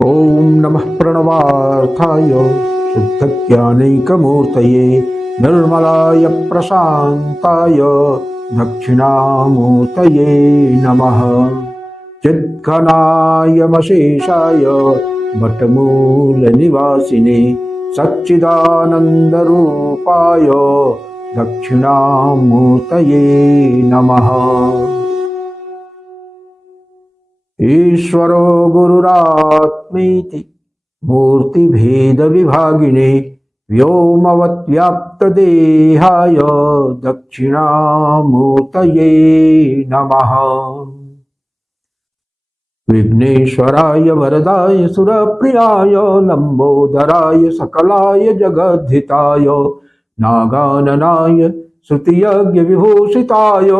ॐ नमः प्रणवार्थाय शुद्धज्ञानैकमूर्तये निर्मलाय प्रशान्ताय दक्षिणामूर्तये नमः। चिद्घनायमशेषाय वटमूलनिवासिने सच्चिदानन्दरूपाय दक्षिणामूर्तये नमः। ईश्वरो गुरुरात्मेति मूर्तिभेदविभागिने व्योमवद्व्याप्तदेहाय दक्षिणामूर्तये नमः। विघ्नेश्वराय वरदाय सुरप्रियाय लंबोदराय सकलाय जगद्धिताय नागाननाय श्रुतियज्ञ विभूषिताय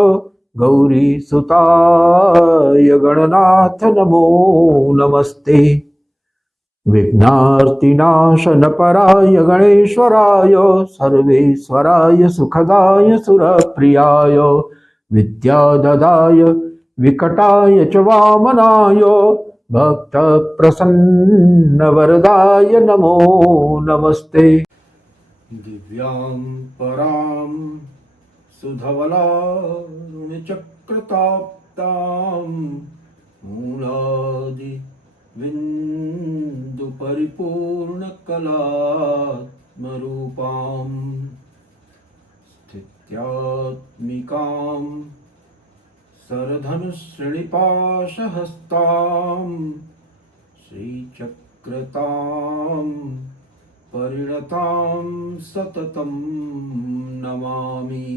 गौरीसुताय गणनाथ नमो नमस्ते। विघ्नार्तिनाशनपराय गणेश्वराय सर्वेश्वराय सुखदाय सुरप्रियाय विद्याददाय विकटाय च वामनाय भक्तप्रसन्नवरदाय नमो नमस्ते। दिव्यां परां सुधवलारुणचक्रताप्तां मूलादिबिन्दुपरिपूर्णकलात्मरूपां स्थित्यात्मिकां सरधनुश्रेणिपाशहस्तां श्रीचक्रतां परिणतां सततं नमामि।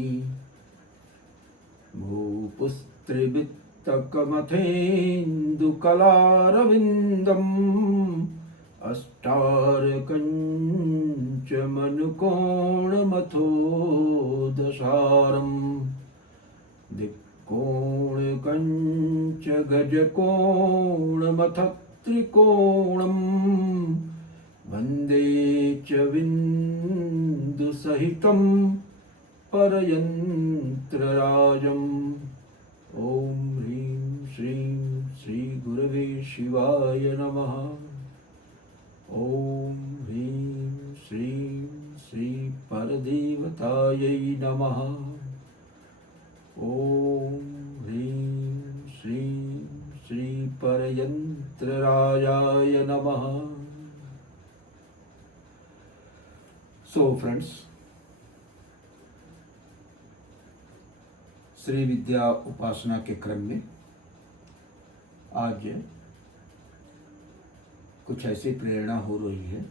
भूपुस्त्रिवित्तकमथेन्दुकलारविन्दम् अष्टार्कञ्चमनुकोणमथोदशारम् दिक्कोणकञ्च गजकोणमथत्रिकोणम् वन्दे च बिन्दुसहितं परयन्त्रराजम्। ॐ ह्रीं श्रीं श्रीगुरवे शिवाय नमः। ॐ ह्रीं श्रीं श्रीपरदेवतायै नमः। ॐ ह्रीं श्रीं श्रीपरयन्त्रराजाय नमः। सो फ्रेंड्स, श्री विद्या उपासना के क्रम में आज कुछ ऐसी प्रेरणा हो रही है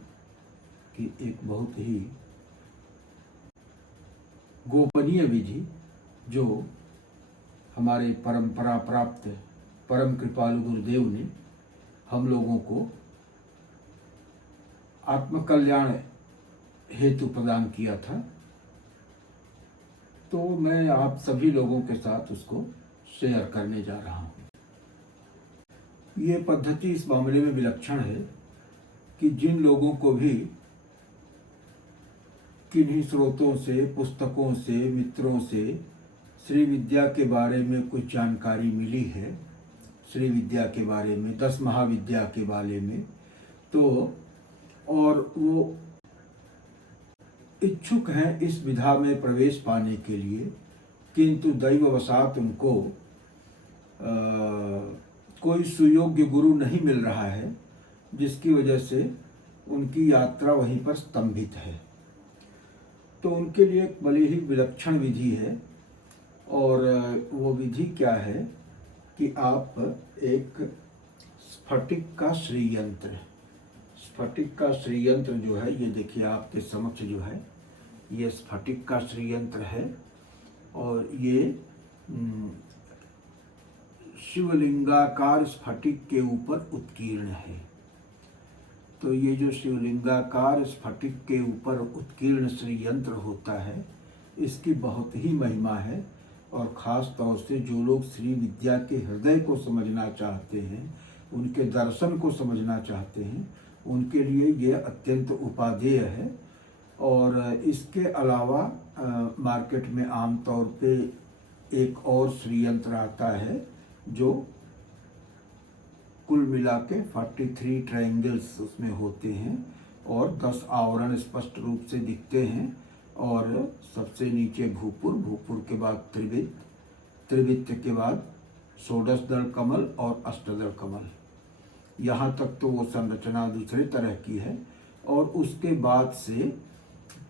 कि एक बहुत ही गोपनीय विधि जो हमारे परंपरा प्राप्त परम कृपालु गुरुदेव ने हम लोगों को आत्मकल्याण हेतु प्रदान किया था, तो मैं आप सभी लोगों के साथ उसको शेयर करने जा रहा हूँ। ये पद्धति इस मामले में विलक्षण है कि जिन लोगों को भी किन्हीं स्रोतों से, पुस्तकों से, मित्रों से श्री विद्या के बारे में कुछ जानकारी मिली है, श्री विद्या के बारे में, 10 महाविद्या के बारे में, तो और वो इच्छुक हैं इस विधा में प्रवेश पाने के लिए, किंतु दैववशात उनको कोई सुयोग्य गुरु नहीं मिल रहा है, जिसकी वजह से उनकी यात्रा वहीं पर स्तंभित है। तो उनके लिए एक बड़ी ही विलक्षण विधि है, और वो विधि क्या है कि आप एक स्फटिक का श्रीयंत्र, स्फटिक का श्रीयंत्र जो है, ये देखिए आपके समक्ष जो है, ये स्फटिक का श्रीयंत्र है, और ये शिवलिंगाकार स्फटिक के ऊपर उत्कीर्ण है। तो ये जो शिवलिंगाकार स्फटिक के ऊपर उत्कीर्ण श्रीयंत्र होता है, इसकी बहुत ही महिमा है, और ख़ास तौर से जो लोग श्री विद्या के हृदय को समझना चाहते हैं, उनके दर्शन को समझना चाहते हैं, उनके लिए ये अत्यंत उपादेय है। और इसके अलावा मार्केट में आमतौर पे एक और श्रीयंत्र आता है जो कुल मिला के 43 ट्रायंगल्स उसमें होते हैं और 10 आवरण स्पष्ट रूप से दिखते हैं। और सबसे नीचे भूपुर, भूपुर के बाद त्रिवित, त्रिवित के बाद षोडश दल कमल और अष्टदल कमल। यहाँ तक तो वो संरचना दूसरे तरह की है। और उसके बाद से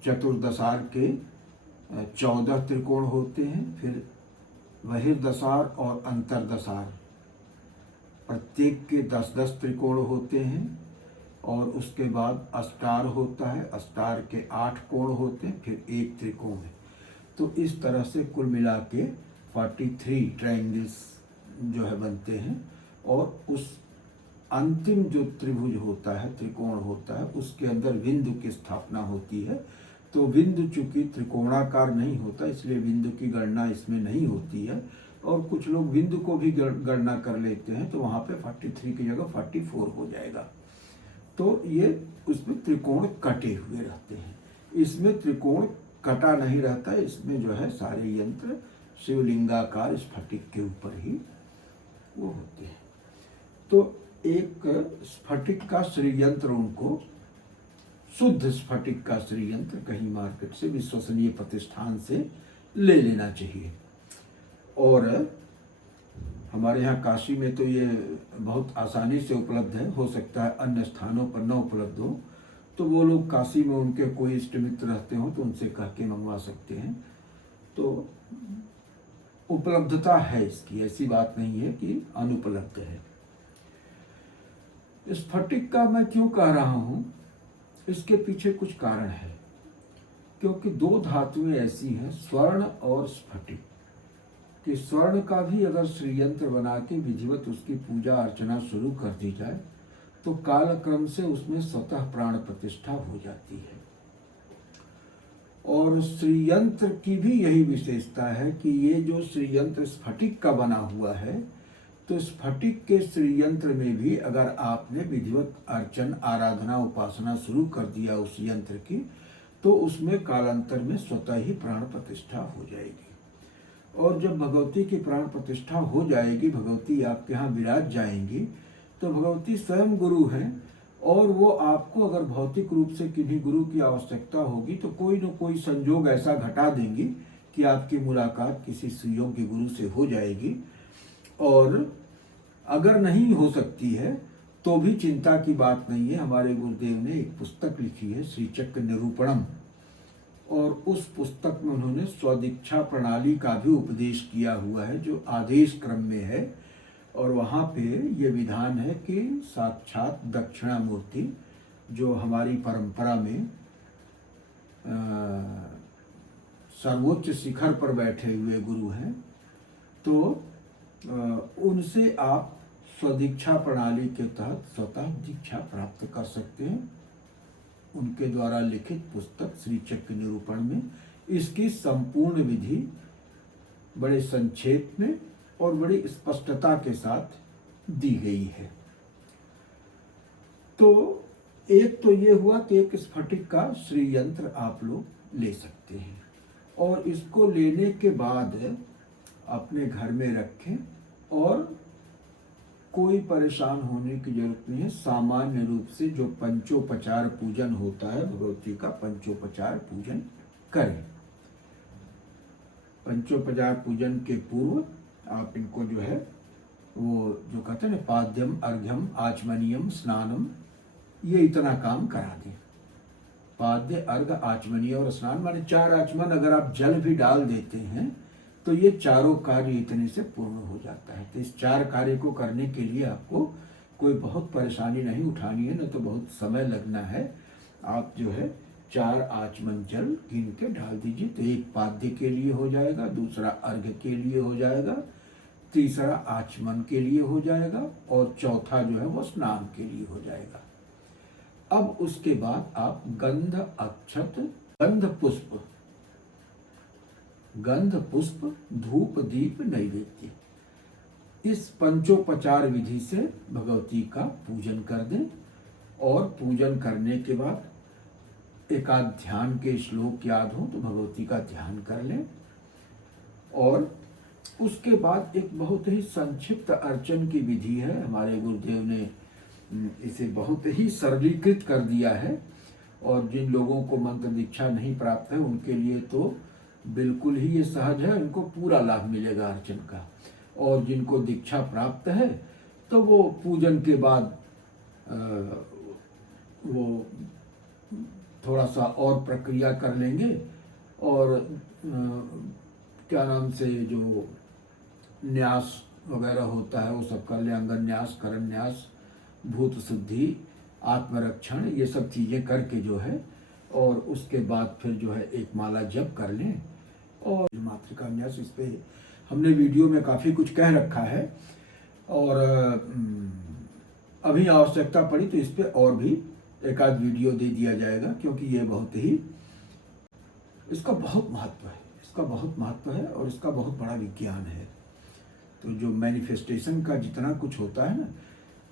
चतुर्दशार के 14 त्रिकोण होते हैं, फिर बहिर्दशार और अंतर्दशार प्रत्येक के 10-10 त्रिकोण होते हैं। और उसके बाद अस्टार होता है, अस्टार के 8 कोण होते हैं, फिर एक त्रिकोण है। तो इस तरह से कुल मिला के 43 ट्रायंगल्स जो है बनते हैं। और उस अंतिम जो त्रिभुज होता है, त्रिकोण होता है, उसके अंदर बिंदु की स्थापना होती है। तो बिंदु चूंकि त्रिकोणाकार नहीं होता, इसलिए बिंदु की गणना इसमें नहीं होती है। और कुछ लोग बिंदु को भी गणना कर लेते हैं, तो वहाँ पे 43 की जगह 44 हो जाएगा। तो ये उसमें त्रिकोण कटे हुए रहते हैं। इसमें त्रिकोण कटा नहीं रहता, इसमें जो है सारे यंत्र शिवलिंगाकार स्फटिक के ऊपर ही वो होते हैं। तो एक स्फटिक का श्रीयंत्र उनको शुद्ध स्फटिक का श्रीयंत्र कहीं मार्केट से विश्वसनीय प्रतिष्ठान से ले लेना चाहिए। और हमारे यहाँ काशी में तो ये बहुत आसानी से उपलब्ध है, हो सकता है अन्य स्थानों पर न उपलब्ध हो, तो वो लोग काशी में उनके कोई इष्ट मित्र रहते हो तो उनसे कह के मंगवा सकते हैं। तो उपलब्धता है इसकी, ऐसी बात नहीं है कि अनुपलब्ध है। स्फटिक का मैं क्यों कह रहा हूँ, इसके पीछे कुछ कारण है। क्योंकि दो धातुएं ऐसी हैं, स्वर्ण और स्फटिक, कि स्वर्ण का भी अगर श्रीयंत्र बना के विधिवत उसकी पूजा अर्चना शुरू कर दी जाए तो कालक्रम से उसमें स्वतः प्राण प्रतिष्ठा हो जाती है। और श्रीयंत्र की भी यही विशेषता है कि ये जो श्रीयंत्र स्फटिक का बना हुआ है, तो स्फटिक के श्रीयंत्र में भी अगर आपने विधिवत अर्चन आराधना उपासना शुरू कर दिया उस यंत्र की, तो उसमें कालांतर में स्वतः ही प्राण प्रतिष्ठा हो जाएगी। और जब भगवती की प्राण प्रतिष्ठा हो जाएगी, भगवती आपके यहाँ विराज जाएंगी, तो भगवती स्वयं गुरु हैं। और वो आपको अगर भौतिक रूप से किन्हीं गुरु की आवश्यकता होगी तो कोई न कोई संजोग ऐसा घटा देंगी कि आपकी मुलाकात किसी सुयोग्य गुरु से हो जाएगी। और अगर नहीं हो सकती है तो भी चिंता की बात नहीं है। हमारे गुरुदेव ने एक पुस्तक लिखी है, श्री चक्र निरूपणम, और उस पुस्तक में उन्होंने स्वदीक्षा प्रणाली का भी उपदेश किया हुआ है, जो आदेश क्रम में है। और वहाँ पे ये विधान है कि साक्षात दक्षिणामूर्ति जो हमारी परंपरा में सर्वोच्च शिखर पर बैठे हुए गुरु हैं, तो उनसे आप स्वदीक्षा प्रणाली के तहत स्वतः दीक्षा प्राप्त कर सकते हैं। उनके द्वारा लिखित पुस्तक श्री चक्र निरूपण में इसकी संपूर्ण विधि बड़े संक्षेप में और बड़ी स्पष्टता के साथ दी गई है। तो एक तो ये हुआ कि एक स्फटिक का श्रीयंत्र आप लोग ले सकते हैं, और इसको लेने के बाद अपने घर में रखें और कोई परेशान होने की जरूरत नहीं है। सामान्य रूप से जो पंचोपचार पूजन होता है, भगवती का पंचोपचार पूजन करें। पंचोपचार पूजन के पूर्व आप इनको जो है वो जो कहते हैं ना, पाद्यम अर्घ्यम आचमनियम स्नानम, ये इतना काम करा दें। पाद्य अर्घ आचमनीय और स्नान माने 4 आचमन अगर आप जल भी डाल देते हैं तो ये चारों कार्य इतने से पूर्ण हो जाता है। तो इस 4 कार्य को करने के लिए आपको कोई बहुत परेशानी नहीं उठानी है, न तो बहुत समय लगना है। आप जो है 4 आचमन जल गिन के डाल दीजिए, तो एक पाद्य के लिए हो जाएगा, दूसरा अर्घ के लिए हो जाएगा, तीसरा आचमन के लिए हो जाएगा, और चौथा जो है वो स्नान के लिए हो जाएगा। अब उसके बाद आप गंध अक्षत गंध पुष्प धूप दीप नैवेद्य, इस पंचोपचार विधि से भगवती का पूजन कर दें। और पूजन करने के बाद एकाध ध्यान के श्लोक याद हो तो भगवती का ध्यान कर लें। और उसके बाद एक बहुत ही संक्षिप्त अर्चन की विधि है। हमारे गुरुदेव ने इसे बहुत ही सरलीकृत कर दिया है, और जिन लोगों को मंत्र दीक्षा नहीं प्राप्त है उनके लिए तो बिल्कुल ही ये सहज है, उनको पूरा लाभ मिलेगा अर्चन का। और जिनको दीक्षा प्राप्त है तो वो पूजन के बाद वो थोड़ा सा और प्रक्रिया कर लेंगे, और क्या नाम से जो न्यास वगैरह होता है वो सब कर ले, अंगन न्यास, करण न्यास, भूत शुद्धि, आत्मरक्षण, ये सब चीज़ें करके जो है, और उसके बाद फिर जो है एक माला जप कर लें। और मातृका न्यास, इस पर हमने वीडियो में काफ़ी कुछ कह रखा है, और अभी आवश्यकता पड़ी तो इस पर और भी एक आध वीडियो दे दिया जाएगा, क्योंकि ये बहुत ही, इसका बहुत महत्व है, इसका बहुत महत्व है, और इसका बहुत बड़ा विज्ञान है। तो जो मैनिफेस्टेशन का जितना कुछ होता है ना,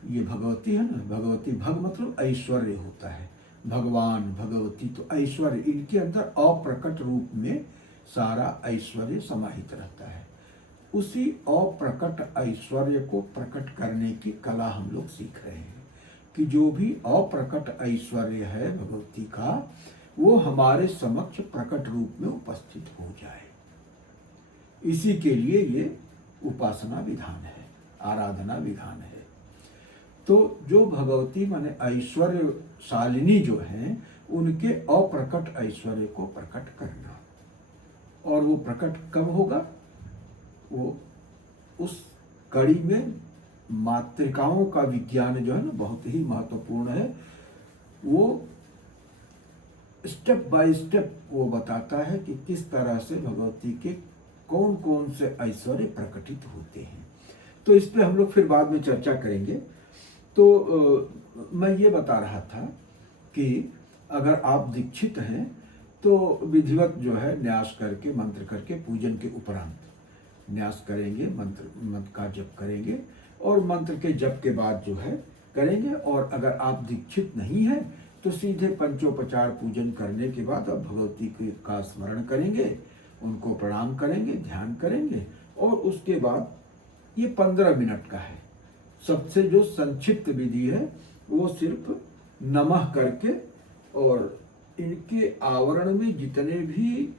ये भगवती है ना, भगवती, भग मतलब ऐश्वर्य होता है, भगवान भगवती, तो ऐश्वर्य, इनके अंदर अप्रकट रूप में सारा ऐश्वर्य समाहित रहता है। उसी अप्रकट ऐश्वर्य को प्रकट करने की कला हम लोग सीख रहे हैं, कि जो भी अप्रकट ऐश्वर्य है भगवती का, वो हमारे समक्ष प्रकट रूप में उपस्थित हो जाए। इसी के लिए ये उपासना विधान है, आराधना विधान है। तो जो भगवती माने ऐश्वर्यशालिनी जो हैं, उनके अप्रकट ऐश्वर्य को प्रकट करना। और वो प्रकट कब होगा? वो उस कड़ी में मातृकाओं का विज्ञान जो है ना, बहुत ही महत्वपूर्ण है। वो स्टेप बाय स्टेप वो बताता है कि किस तरह से भगवती के कौन कौन से ऐश्वर्य प्रकटित होते हैं। तो इस पे हम लोग फिर बाद में चर्चा करेंगे। तो मैं ये बता रहा था कि अगर आप दीक्षित हैं तो विधिवत जो है न्यास करके, मंत्र करके, पूजन के उपरांत न्यास करेंगे, मंत्र का जप करेंगे, और मंत्र के जप के बाद जो है करेंगे। और अगर आप दीक्षित नहीं हैं तो सीधे पंचोपचार पूजन करने के बाद अब भगवती का स्मरण करेंगे, उनको प्रणाम करेंगे, ध्यान करेंगे, और उसके बाद ये 15 मिनट का है। सबसे जो संक्षिप्त विधि है वो सिर्फ नमः करके, और इनके आवरण में जितने भी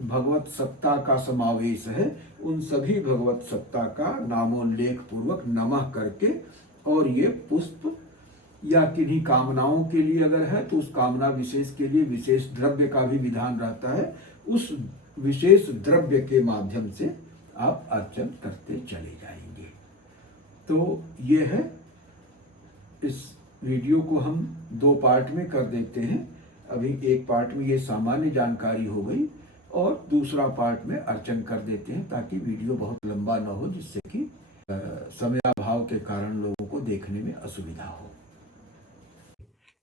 भगवत सत्ता का समावेश है उन सभी भगवत सत्ता का नामोल्लेख पूर्वक नमः करके, और ये पुष्प या किन्हीं कामनाओं के लिए अगर है तो उस कामना विशेष के लिए विशेष द्रव्य का भी विधान रहता है, उस विशेष द्रव्य के माध्यम से आप अर्चन करते चले जाएंगे। तो ये है, इस वीडियो को हम 2 पार्ट में कर देते हैं। अभी एक पार्ट में ये सामान्य जानकारी हो गई, और दूसरा पार्ट में अर्चन कर देते हैं, ताकि वीडियो बहुत लंबा न हो, जिससे कि समयाभाव के कारण लोगों को देखने में असुविधा हो।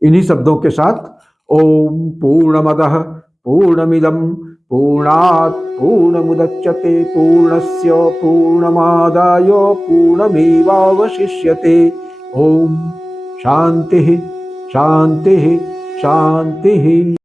इन्हीं शब्दों के साथ ओम पूर्णमदः पूर्णमिदं पूर्णात् पूर्णमुदच्यते पूर्णस्य पूर्णमादाय पूर्णमेवावशिष्यते। ओम शांति शांति शांति।